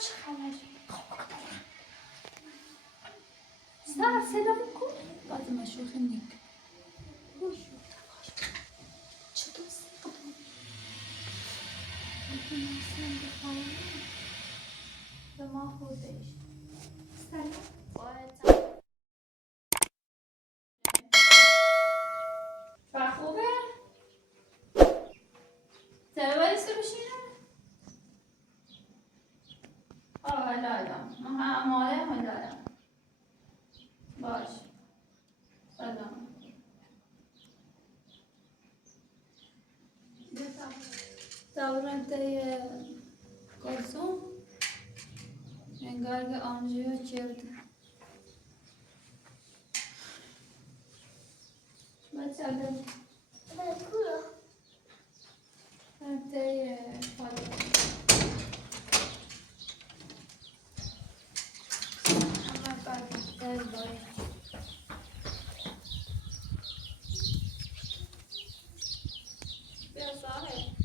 چه خبره؟ سر صدا بکن بعد ما شوخی نیک چه دوستی کنم میتونستم بخواهم به ما خودش سلام باید و خوبه؟ تبه بایسته بشینه؟ هلا ماله هلا باش سلام دورنده گلسون انگار که آنجا چرده بچه آدم دورنده فاده اما بعد در باید بیا صاحب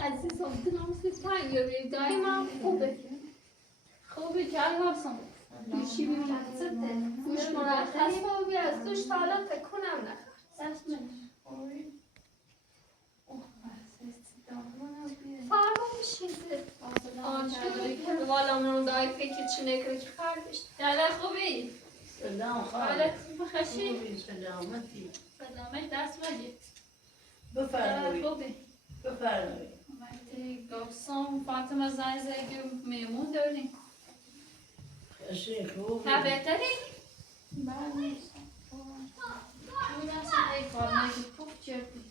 عزیزم تنام سیتایی دائما خوبه جای هستم گوشی می‌مونم گوش مرخص با از توش تا الان تکونم نخورد فرمان چیزه آنجا والا من دای فکر چی نکره که خربشت داده خوبی سلام حالت بخشی خوبی سلامتی سلامت دست وجید بفرمایید خوبی بفرمایید وقتی گفتم فاطمه زنگ زد که میمون داریم خشی خوبی ها بهتری؟ بله اون اصلا ای کار نگی پوک چردی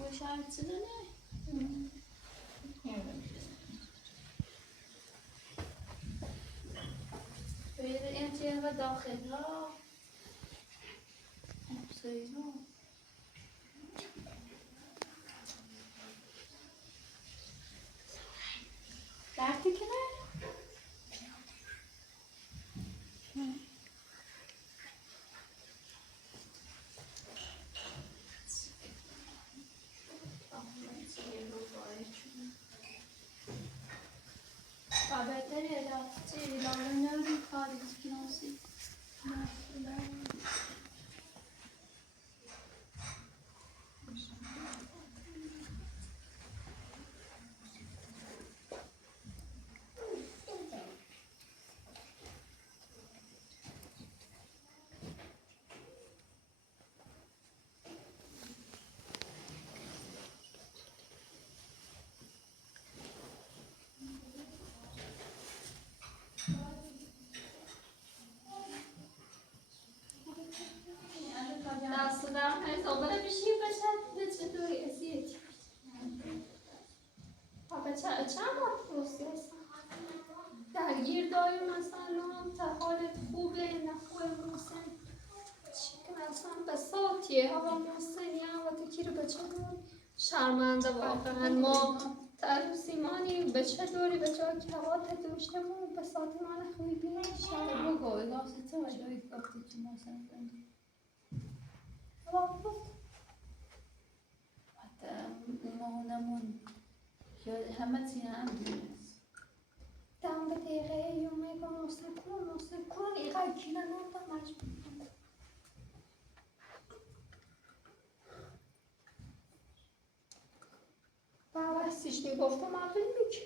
وشم چیده نه؟ بیره این چیه و داخل ها سیزو Sì, la riunione di fare che non si... دست در کنید آباده بشین بشه چطوری ازیت چند وقت پروسی هستن درگیر داری مثلا تا حالت خوبه نخواه محسن چیکن اصلا بساتیه هوا محسن یا و تکی رو بچه داری شرمنده واقعا ما تا سیمانی بچه داری به جای که هوا تدوشته مون بساتی من خوبی بینی شرم بگو واسه تو جایی گفتی که محسن بندی حتی مهونمون یا همه تیه هم دیست دم به دقیقه یومه با محسن کن ایقای کینه نونده مجبور بابستیش میگفتم اول میگه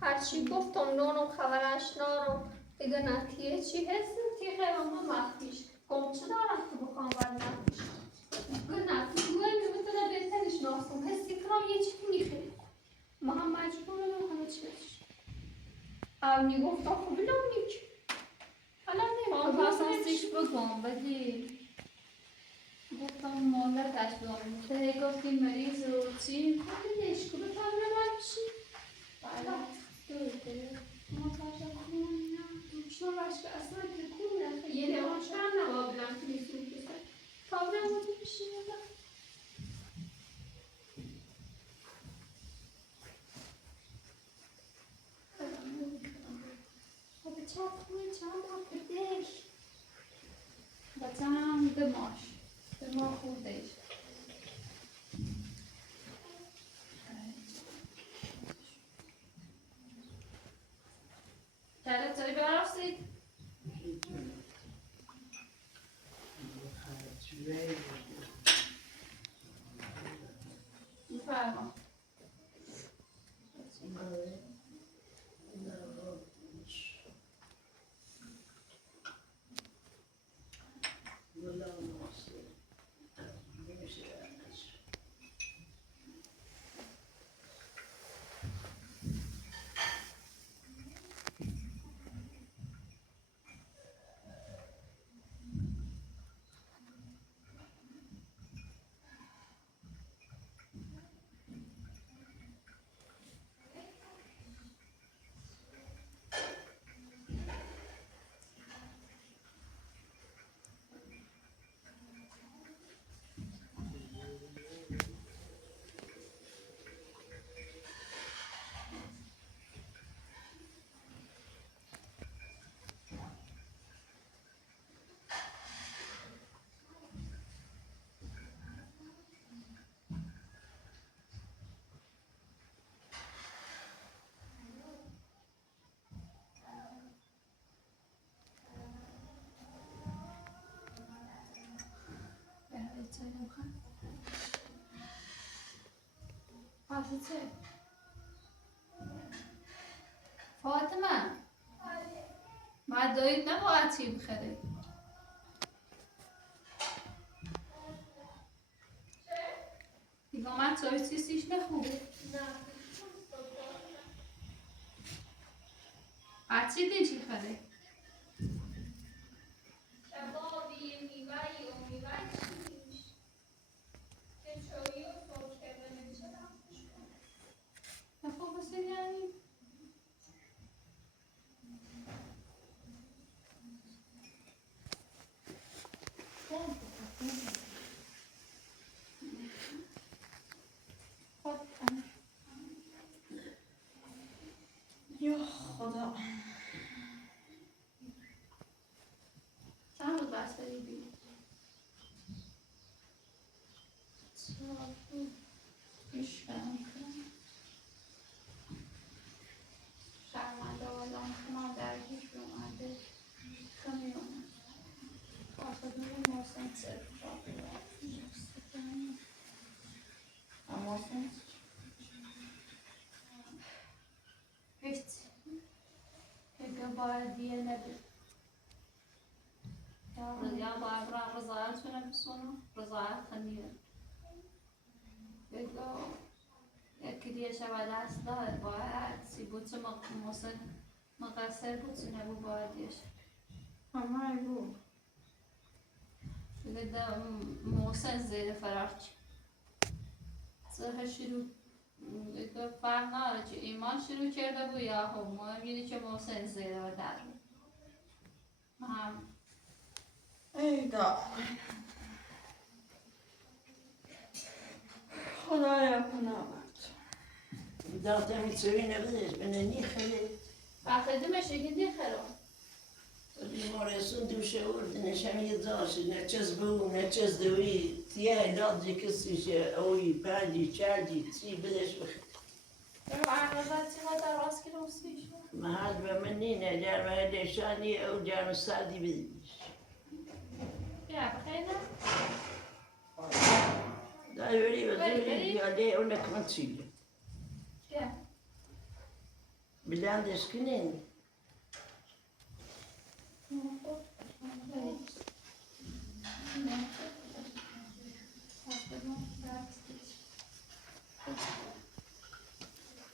هرچی گفتم نونو خبرش نارو دیگه نتیه چی هست تیغه اما مخفیش گم چه دارم تو بخوام بر نتیش گه نتی گوه میبتونه بهترش ناستم حسی کنم یه چی میخیلی ما هم مجبور رو همه چی بش او میگفتم خوبی لام میگه حالا خب نمیگم اساسیش بگم ولی گفتم مالتش بگم ته گفتی مریض و چی خیلی عشقو به تر نمار بشی بله دویده ما تاشا خون نه شو رشک اصلا تکون نخه یه نماشتر نوابلم که نیستون کسه تابرم بودی بشی نده خب چه خوبه چند وقت بدهش بچه هم دماغ خوردهش کرده تایی برافسید میفرما چه؟ فاطمه ما دایید نباید چی بخره دیگه من چای چیزیش نخوبه بچه دی چی خره شبابی میوهی و میوهی چیش که چایی و سوچ کرده نمیشه رفتش کنه نخوب بسید یعنی یا خدا چند روز بستری بید پیش برم کنم بادیه نبود یا باید را رضایت کنه بسونه رضایت خنیه بگو یکی دیگه شود دست داد باید سی بود چه مقصر بود چه نبود بایدیش همه بود دیگه محسن زیر فرارچی زره شروع دیگه فرق نداره چه ایمان شروع کرده بود یا هم مهم اینه که محسن زیر و در بود هم ای دا خدایا کنامت داده میتونی نبودش بنانی خیلی بخیدمش یکی دی خرم بیمارستان دوشه ورد نشم یه داشت نچز بو نچز دوی تیه داد کسیشه اوی پنجی چردی تی بدش بخید برو عقلت چی ها در راست که روسیش محل به من نینه جرمه دشانی او جرم سردی بدیش بیا بخیدم دای بری و بری. دوی یاده اونک من چیه بیا بلندش کنین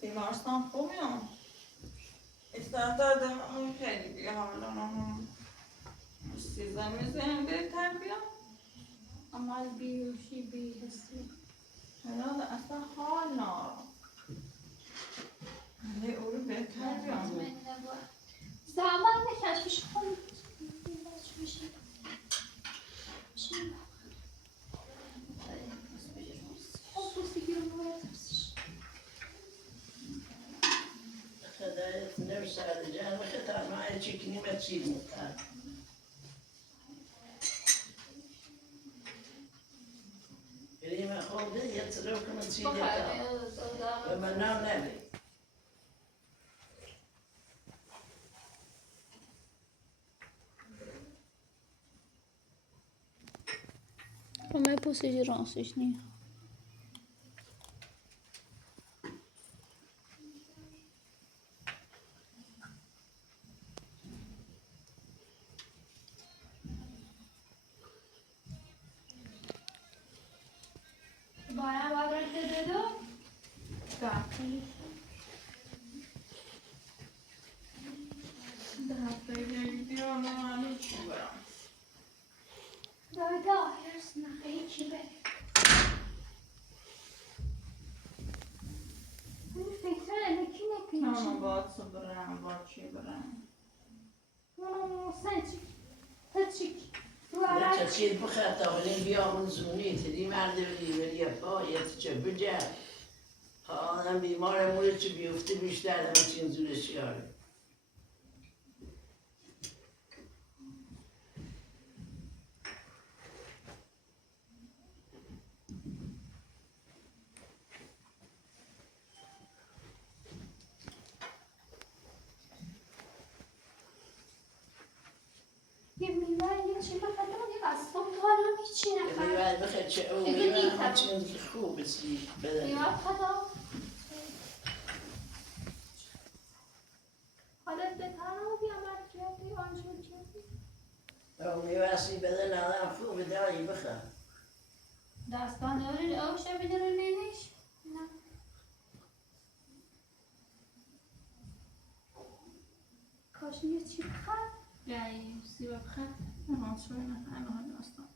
بیمارستان خوبی هم استاد دادم اون خیلی دیگه حالا هم سیزمی زنگ بهتر بیام عمل بیوشی بیهستی چرا اصلا حال نارم ولی او رو بهتر بیام زمان نکشش خون خدایت نرسد جرم خطر مای چکنی مچید مکن بریم خورده یه طرف که من چیده و من نام نبی Come posso girar vocês, né? Bora, bora, entendeu? Tá. خیلی بیام معلوم چی برم Da, jetzt nach Reykjavik. من فکر نکی نه باید سو برم باید چی برم نه چید بخیر تا ولین بیامون زونی تدی مرده بری پایت چه بجه آدم بیمار موره چه بیفته بیشتر همه چین زورش یاره یه میوه یه چی بخدم یه از تو دارم هیچی نخواهم میوه بخیر چه او میوه همه چین خوب بسی بدن میوه خدا حالت بهتره و بیامد کردی آنجور کردی او میوه سی بدن آدم خوب دایی بخیر دستان داری او شبی داره نینش نه کاش یه چی بخد یعنی سیب بخد نه چوی نه همه داستان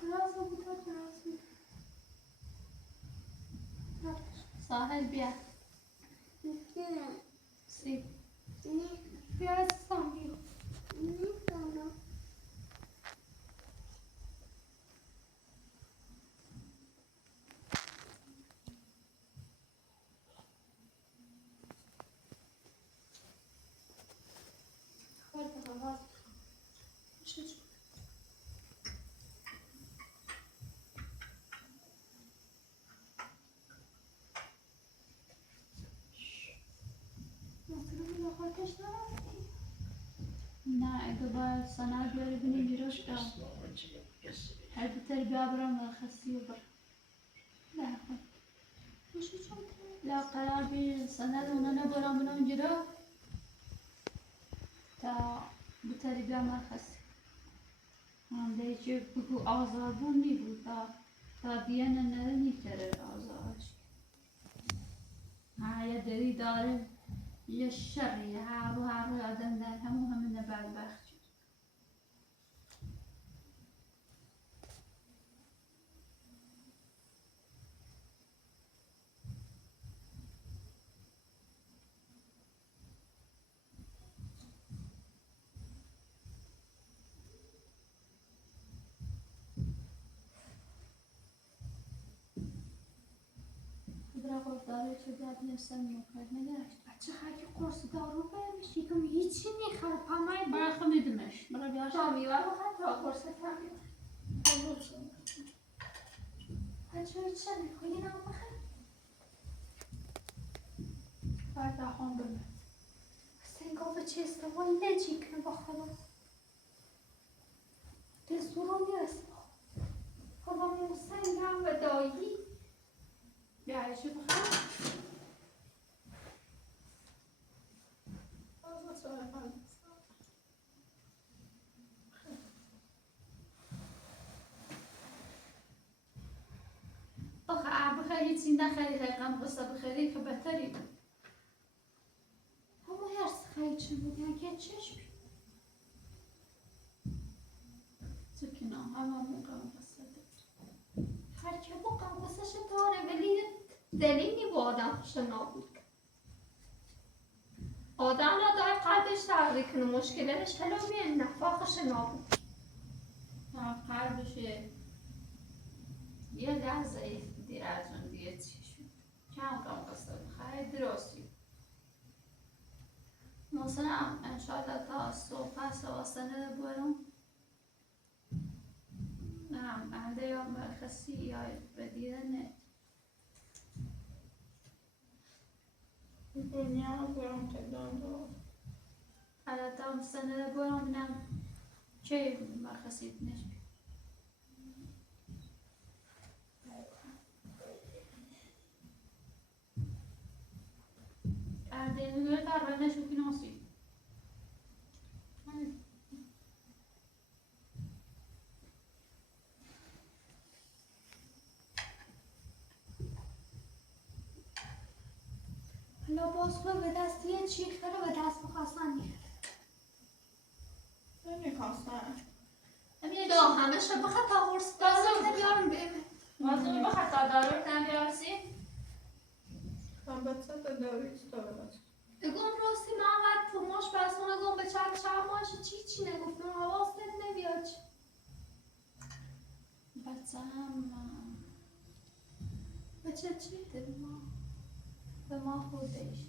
تراز بود تراز بود ساحل بیا سیب بیا از سامیو نه اگه باید سند بیاری بینی بیروش دام البته بیا برام مرخصی و برام نه خب میشه چون لا قرار بی سند اونها نبرم بنام جرا تا بتری بیا مرخصی من دیگه بگو آزادون نی بود تا دیانه نره نیتره آزادش ها یه دری داره یه شری هر رو آدم در همه بدبخت شد برا گفت داره چه داد نفسم میکرد نگرشت بچه خیلی قرص دارو بمیشی که هیچی نیخواد پامای برای خمیدمش برای بیاشت شامیوه بخواد تا قرص کمی بچه هیچ نمیخواد یه نام بخواد بعد دهان بمه سنگا به چه استوایی نجیکنه با خدا دستورو میرسه خدا موسنگ هم به دایی بیایشی بخواه آخه بخیری چی نخری غم قصه بخیری که بهتری بود همه هرس خیلی چه بودی اگه چشم تو که نه همه موقع قصه دار هر که با قمقصش داره ولی دلیلی با آدم شنا بود آدم را داره قلبش تغذیه کنه مشکلش حالا بیه نفاقش نابود قلبش یه لحظه دیر از اون دیگه چی شد کم قصه خیلی درستی مثلا انشالله تا صبح سواسنه برم نه انده یا مرخصی یا بدیدنه دنیا رو برم تدان دار حالا تا سنه برم بینم چه مرخصی نشد انده نگه در نشو که ناسی حالا باز کنه به دست یه چیخ داره به دست بخواستن میره نمیخواستن دا همه شب بخواد تا قرص دازم بیارم بهم مازنی بخواد تا دارو نمیارسی البته تداویش داره بچه گم راستی من قد تو ماش بسونه گم به چند ماش چی نگفتم حواست نمیاد بچه هم بچه چی؟ به ما خودش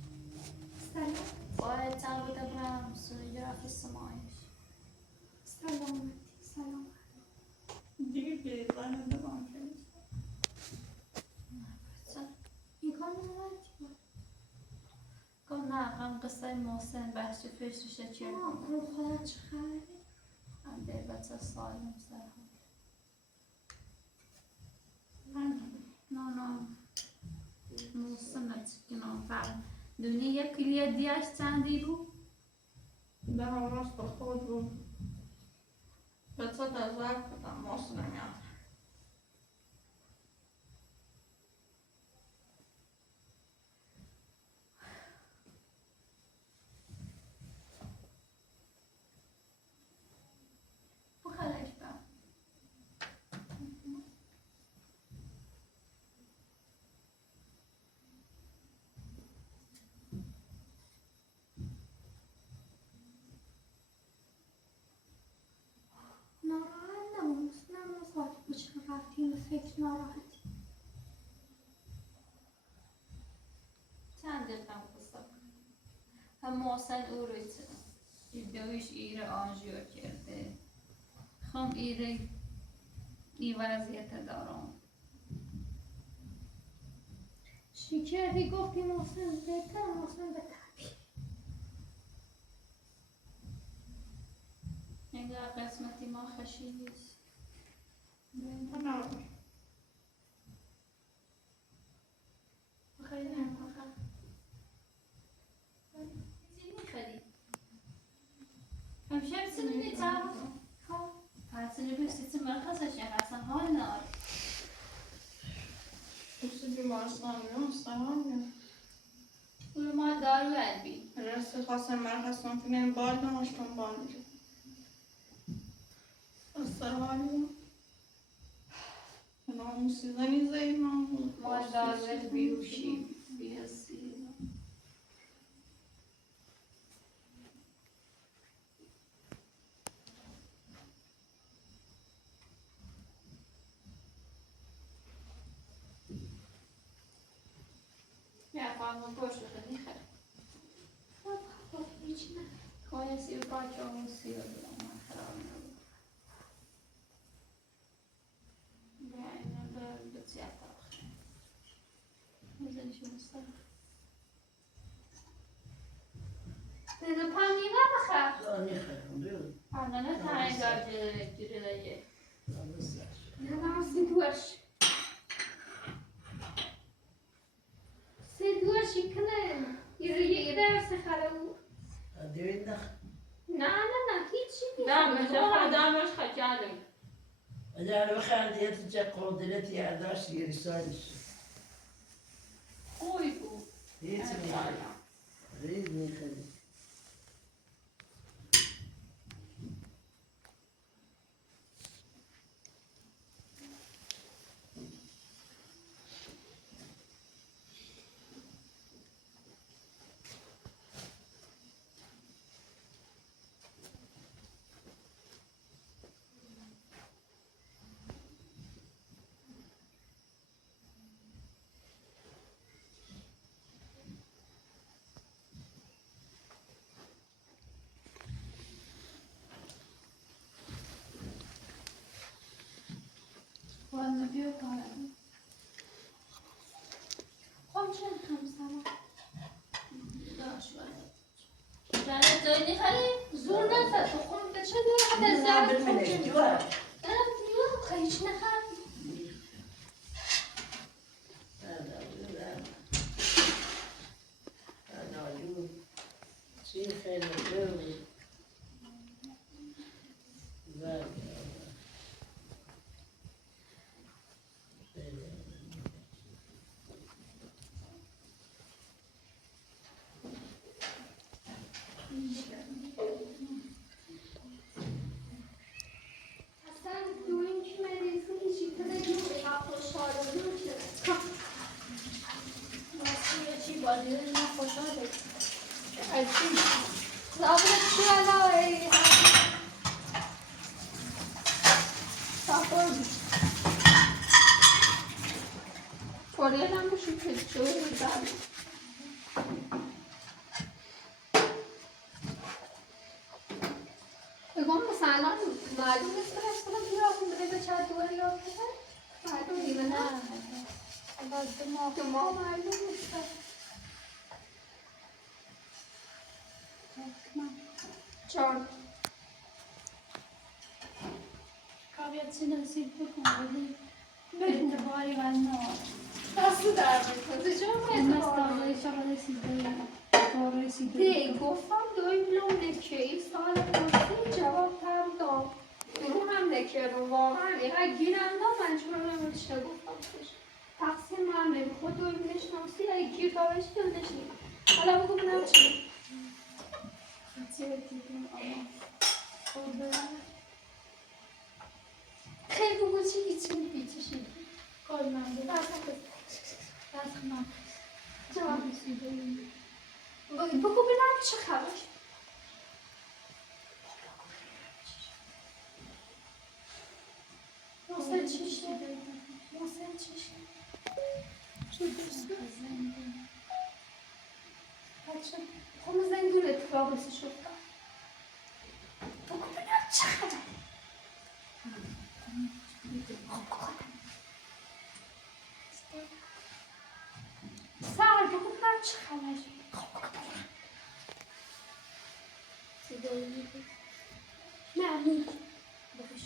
سلام باید چند بوده برم سوی رفت سمایش سلام دیگه بیزنه دارم که ایگان نمید گفت نه هم قصه محسن بحث فشرشه چیه رو خدا چه خبره هم ده بچه سالم سر نه محسن نچکی نه فهم دونی یک کلیه دیاش چندی بود ده راست به خود بود بچه دزرک بودم ماست نمیاد بخلش بر ناراحت نمونست نمونست بچه رفتیم به فکر ناراحتی چند دقیقه قصه هم محسن او رو دویش ایر آنجیو کرده خم ایره ای وضعیت دارم چی کردی گفتی محسن بهتر محسن بهتر انگار قسمتی ما خشیست نه خیلی هم اصلا سلام اون ما دارو البی رست خواستم مرخصم فینم بال نماشتم بال میشه السلام علیکم ناموسیزنی زیر ما دارو البی روشی بیاسی یا خواهم پشت خیلی خیلی کایا سی و پاچه همون سی و دارم خراب نبود اینه به زیادت آخر مزنشو مستر دیده پنیمه بخیر دانی خیلی پنیمه تنگ درجه گیره نه ناستی دوش سیدوشی کنه یه درس خراب دوید نخ نه هیچی نیست دمش خجالم اگر بخردیت چه قدرت یادداشت یریسانش خوی بود هیچ میخواد ریز میخواد والا بیا کارم خامشن همسرم داشت ولی جانت دایی نخری؟ زور نزد تو خون به چه دور حد نه زرد ببینش جوار دیوار خیلیش نخرد چی خیلی خوبه زن اصلا دو این که مریضی هیچی کنه دوری نخوشحاله دور کنه مسئول چی بازی رو نخوشاده عجیب زابرت چی علای صافر کوریه نموشی که جوی میزنی بگم مثلا معلوم نیست که هست کنم بیرون بره به چند دوری یاد بده معلوم نیمه نه ما معلوم نیست چون کاریت نصیب بکن ولی اعتباری و نه دست درد کنه چون مستقبلی چقدر رسیده کار رسیده دی گفتم دوی میلون نکه ای سال پرسی جواب هم داد برو هم نکه رو واقعا اینقدر گیرم داد من چون نمیشه گفتم توش تقسیم من نمی خود دوی میشناسی اگه گیر دارش دلش نیم حالا بگو بینم چی خیلی بگو چی هیچی بیتشی کار من بود دست من جواب رسیده بگو بینم چه خبر محسن چیشه؟ محسن چیشه؟ چی دوسته؟ بچه خب زنگون اتفاق بسی شد بگو بینم چه خبر سر بگو بینم چه خبر نه نیست بخش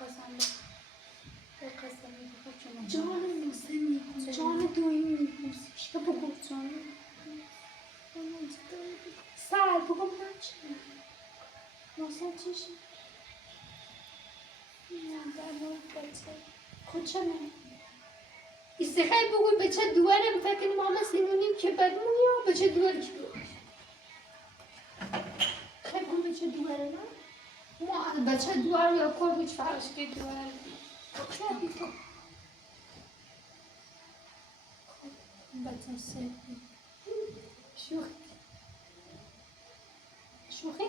قسم به قسم بخور چون جان محسن میخون جان دوی میخونسیش که بگو جان سر بگو بینم چه محسن چیشه؟ نه در مورد بچه کچه نه استخیل بگوی به چه دوارم فکر ماما سینونیم که بدمونی یا به چه دوار که بگوی خیلی بگوی به چه دوارم ما به چه دوار یا کار بیچ فرش که دوار خیلی تو بچه سه شوخی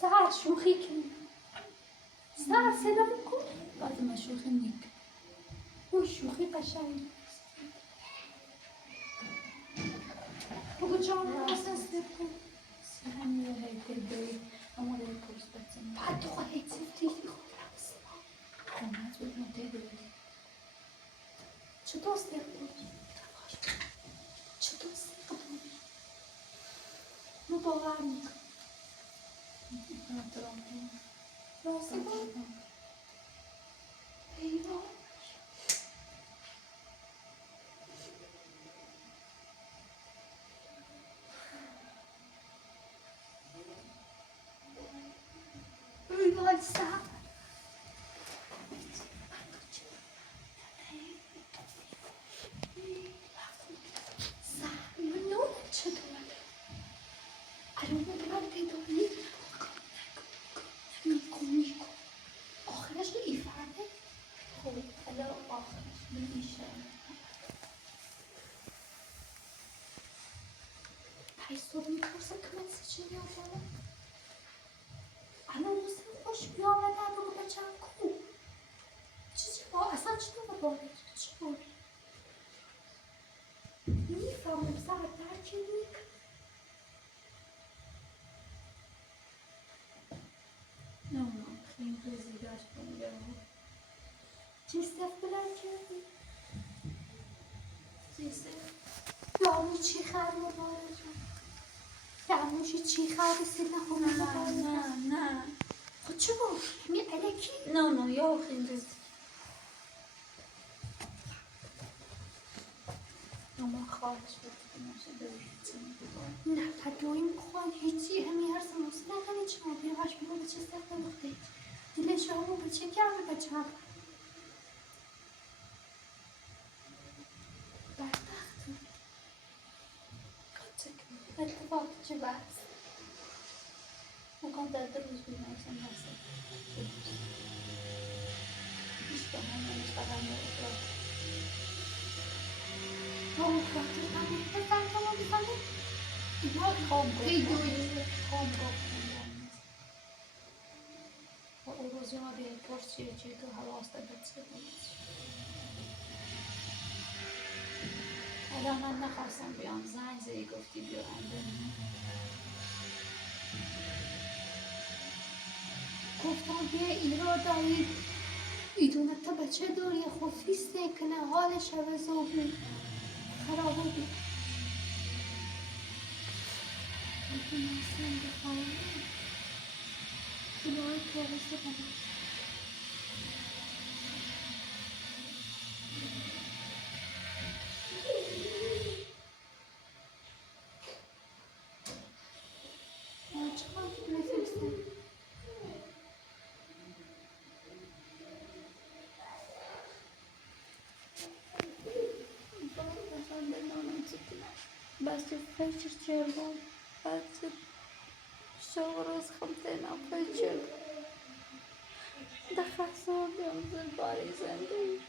ساعت شوخی کنی ساعت صدا بکن بعد ما شوخی میکنی او شوخی قشنگ بگو جان راست بکن سهم یه هیته دوی اما روی پرس بچن بعد تو خواهی تیفتی خود راست خونت بود نده دوی چطور استقبال چطور استقبال ما باور میکنم راستی بود ایوان ایوان سر جیستف بلند کردی؟ جیستف یعنی چی خرد مبارد یعنی چی خرد سیدن خونه مبارد نه خود چه بود؟ می علکی؟ نه یا خیلی اما خواهش بود که نشه دوید نه تا دویم خواهد هیچی همی هر سموسی نکنی چه ما بیرهاش بیرو به چه سخت مخته دلش همون به چه کرده به چه اتفاق چه بحث مکان در دو روز بیمارسان هستم اشتغل میرد همون خاطر کنید بزن که ما بزنیم اینا خواب و او روزی ما بیایی پرسی چی تو حواسته بچه الان من نخواستم بیام زنگ زدی گفتی بیا ببینم گفتم بیا ایرا دارید ایدونه تا بچه داری خفیسته کنه حالش عوض و بود خرابه بود بودی نسیم بخواهی خدای پرسته کنم Basta fechar ceva, basta شغل خمتنا فجر دخلنا بينزل باري زندي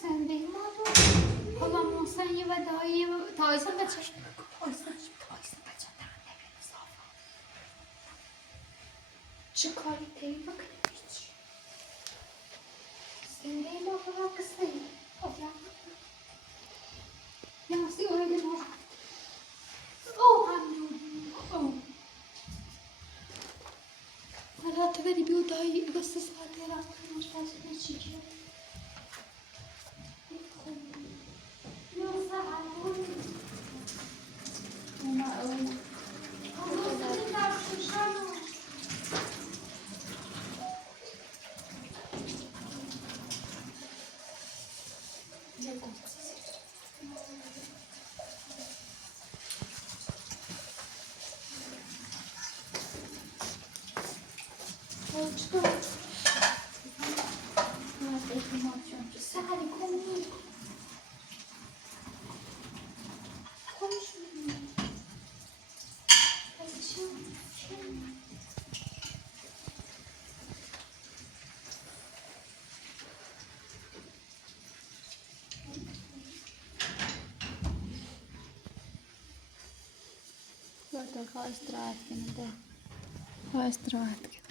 زندي ما دو حالا محسن یه و دایی تایسن بچه تایسن بچه دهنه بین صافا چه کاری تایی بکنی بیچی زندی ما خدا قصه یاسی اویده ما او همون حالا تو بری بیو دایی بسته ساعته رفت مشتاق چی که سهل کنی خواهست راحت کنه. خواهست راحت کنه.